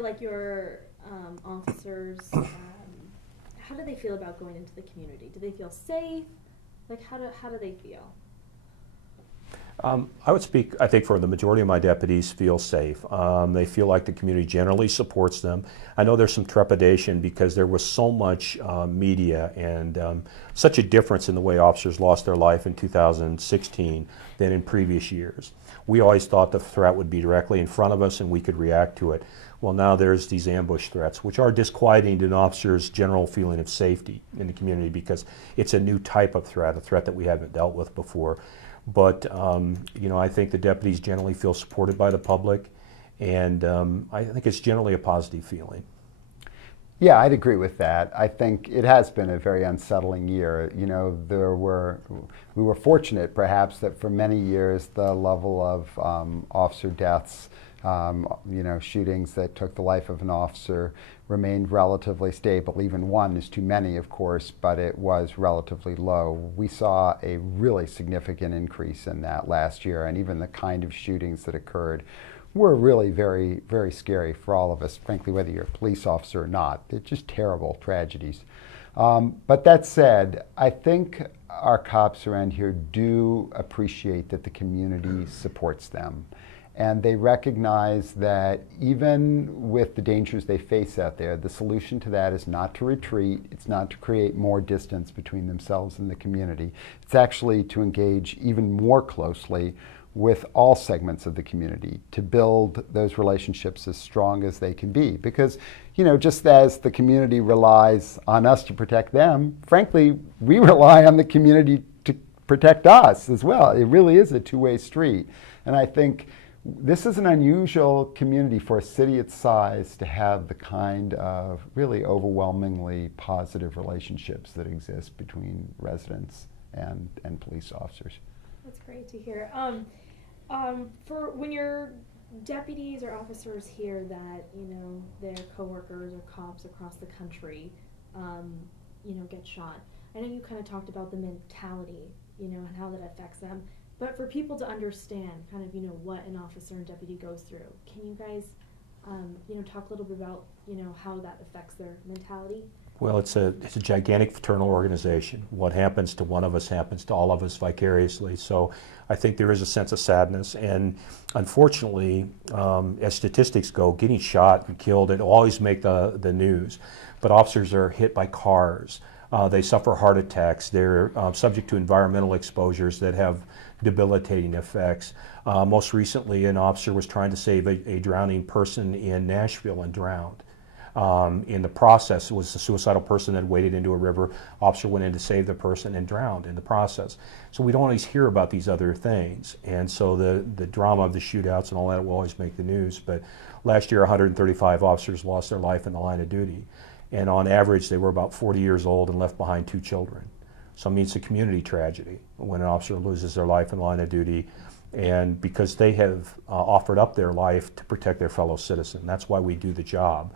feel like your officers, how do they feel about going into the community? Do they feel safe? Like, how do they feel? I would speak, I think, for the majority of my deputies feel safe. They feel like the community generally supports them. I know there's some trepidation because there was so much media and such a difference in the way officers lost their life in 2016 than in previous years. We always thought the threat would be directly in front of us and we could react to it. Well, now there's these ambush threats, which are disquieting to an officer's general feeling of safety in the community because it's a new type of threat, a threat that we haven't dealt with before. But I think the deputies generally feel supported by the public, and I think it's generally a positive feeling. Yeah, I'd agree with that. I think it has been a very unsettling year. We were fortunate perhaps that for many years the level of officer deaths, shootings that took the life of an officer remained relatively stable. Even one is too many, of course, but it was relatively low. We saw a really significant increase in that last year, and even the kind of shootings that occurred were really very, very scary for all of us, frankly, whether you're a police officer or not. They're just terrible tragedies. But that said, I think our cops around here do appreciate that the community supports them. And they recognize that even with the dangers they face out there, the solution to that is not to retreat. It's not to create more distance between themselves and the community. It's actually to engage even more closely with all segments of the community to build those relationships as strong as they can be. Because, just as the community relies on us to protect them, frankly, we rely on the community to protect us as well. It really is a two-way street. And I think this is an unusual community for a city its size to have the kind of really overwhelmingly positive relationships that exist between residents and police officers. That's great to hear. For when your deputies or officers hear that their coworkers or cops across the country, get shot. I know you kind of talked about the mentality, and how that affects them. But for people to understand kind of, what an officer and deputy goes through, can you guys, talk a little bit about, how that affects their mentality? Well, it's a gigantic fraternal organization. What happens to one of us happens to all of us vicariously. So I think there is a sense of sadness. And unfortunately, as statistics go, getting shot and killed, it always make the news. But officers are hit by cars. They suffer heart attacks. They're subject to environmental exposures that have debilitating effects. Most recently, an officer was trying to save a drowning person in Nashville and drowned. In the process, it was a suicidal person that waded into a river. Officer went in to save the person and drowned in the process. So we don't always hear about these other things. And so the drama of the shootouts and all that will always make the news. But last year, 135 officers lost their life in the line of duty. And on average, they were about 40 years old and left behind 2 children. So I mean, it's a community tragedy when an officer loses their life in the line of duty, and because they have offered up their life to protect their fellow citizen. That's why we do the job.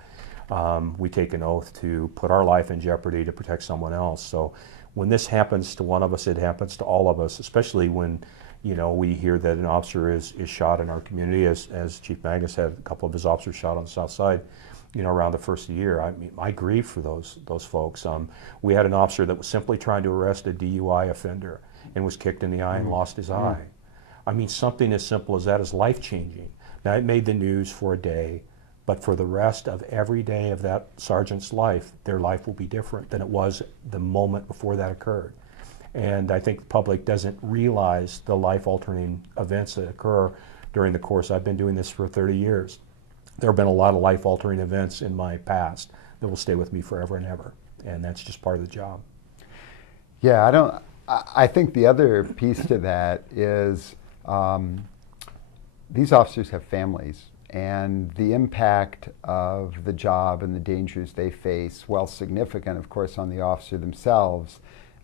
We take an oath to put our life in jeopardy to protect someone else. So when this happens to one of us, it happens to all of us, especially when we hear that an officer is shot in our community, as Chief Magnus had a couple of his officers shot on the south side. Around the first of the year. I mean, I grieve for those folks. We had an officer that was simply trying to arrest a DUI offender and was kicked in the eye and lost his eye. I mean, something as simple as that is life-changing. Now, it made the news for a day, but for the rest of every day of that sergeant's life, their life will be different than it was the moment before that occurred. And I think the public doesn't realize the life-altering events that occur during the course. I've been doing this for 30 years. There have been a lot of life-altering events in my past that will stay with me forever and ever, and that's just part of the job. Yeah, I think the other piece to that is these officers have families, and the impact of the job and the dangers they face, while significant, of course, on the officer themselves,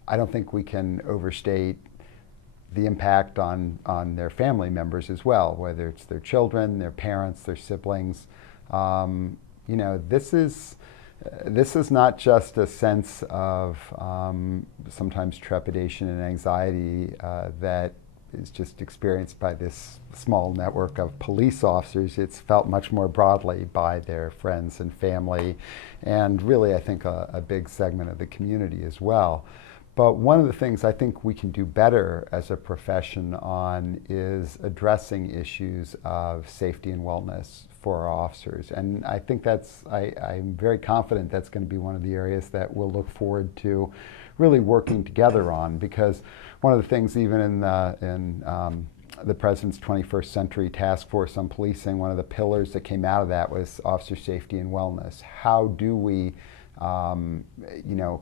I don't think we can overstate the impact on their family members as well, whether it's their children, their parents, their siblings. This is not just a sense of sometimes trepidation and anxiety that is just experienced by this small network of police officers. It's felt much more broadly by their friends and family, and really, I think, a big segment of the community as well. But one of the things I think we can do better as a profession on is addressing issues of safety and wellness for our officers. And I think I'm very confident that's going to be one of the areas that we'll look forward to really working together on, because one of the things even in the President's 21st Century Task Force on Policing, one of the pillars that came out of that was officer safety and wellness. How do we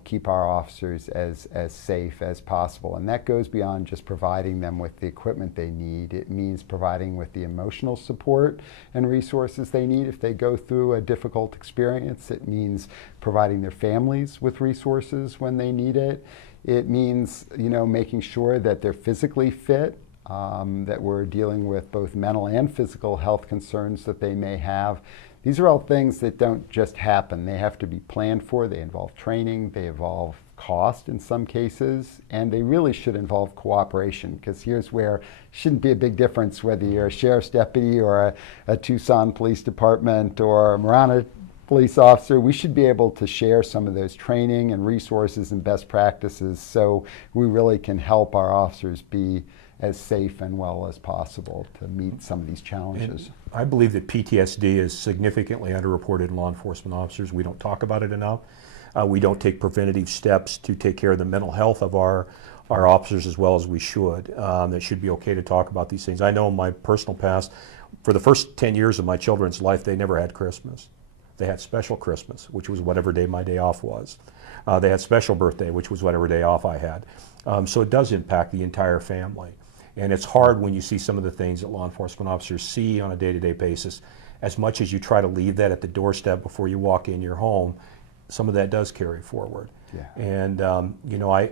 keep our officers as safe as possible? And that goes beyond just providing them with the equipment they need. It means providing with the emotional support and resources they need if they go through a difficult experience. It means providing their families with resources when they need it. It means, making sure that they're physically fit, that we're dealing with both mental and physical health concerns that they may have. These are all things that don't just happen. They have to be planned for. They involve training, they involve cost in some cases, and they really should involve cooperation, because here's where it shouldn't be a big difference whether you're a sheriff's deputy or a Tucson Police Department or a Marana police officer. We should be able to share some of those training and resources and best practices so we really can help our officers be as safe and well as possible to meet some of these challenges. And I believe that PTSD is significantly underreported in law enforcement officers. We don't talk about it enough. We don't take preventative steps to take care of the mental health of our officers as well as we should. It should be okay to talk about these things. I know in my personal past, for the first 10 years of my children's life, they never had Christmas. They had special Christmas, which was whatever day my day off was. They had special birthday, which was whatever day off I had. So it does impact the entire family. And it's hard when you see some of the things that law enforcement officers see on a day-to-day basis. As much as you try to leave that at the doorstep before you walk in your home, some of that does carry forward. Yeah. And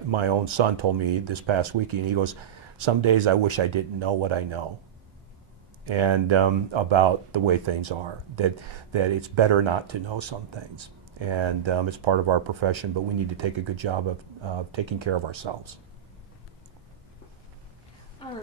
my own son told me this past weekend, he goes, some days I wish I didn't know what I know. And about the way things are, that it's better not to know some things. And it's part of our profession, but we need to take a good job of taking care of ourselves.